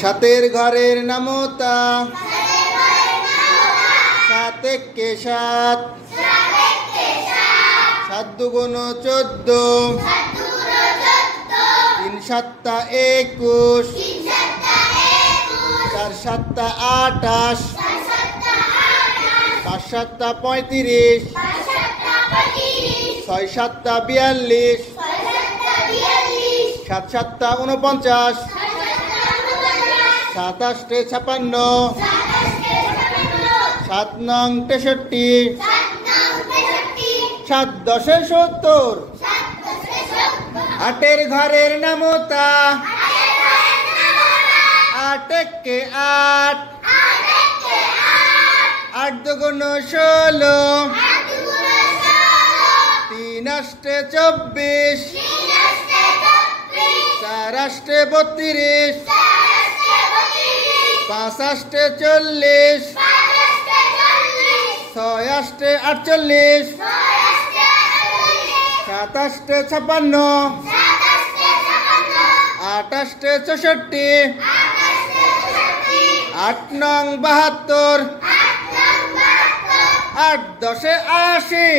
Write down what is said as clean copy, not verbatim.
সাতের ঘরের নামতা, সাত একে সাত, সাত দুগুণ 14, তিন সাতটা 21, চার সাতটা 28, পাঁচ সাতটা 35, ছয় সাতটা 42, সাত সাতটা 49, সাত আষ্টে 56, সাত নং 63, সাত দশে 70, আটের ঘরের নামতা, আট একে আট, আট দুগুণ 16, তিন আষ্টে 24, চার আষ্টে 32, পাঁচ আষ্টে 40, ছয় আষ্টে 48, সাত আষ্টে 56, আট আষ্টে 64, আট নং 72, আট দশে 80।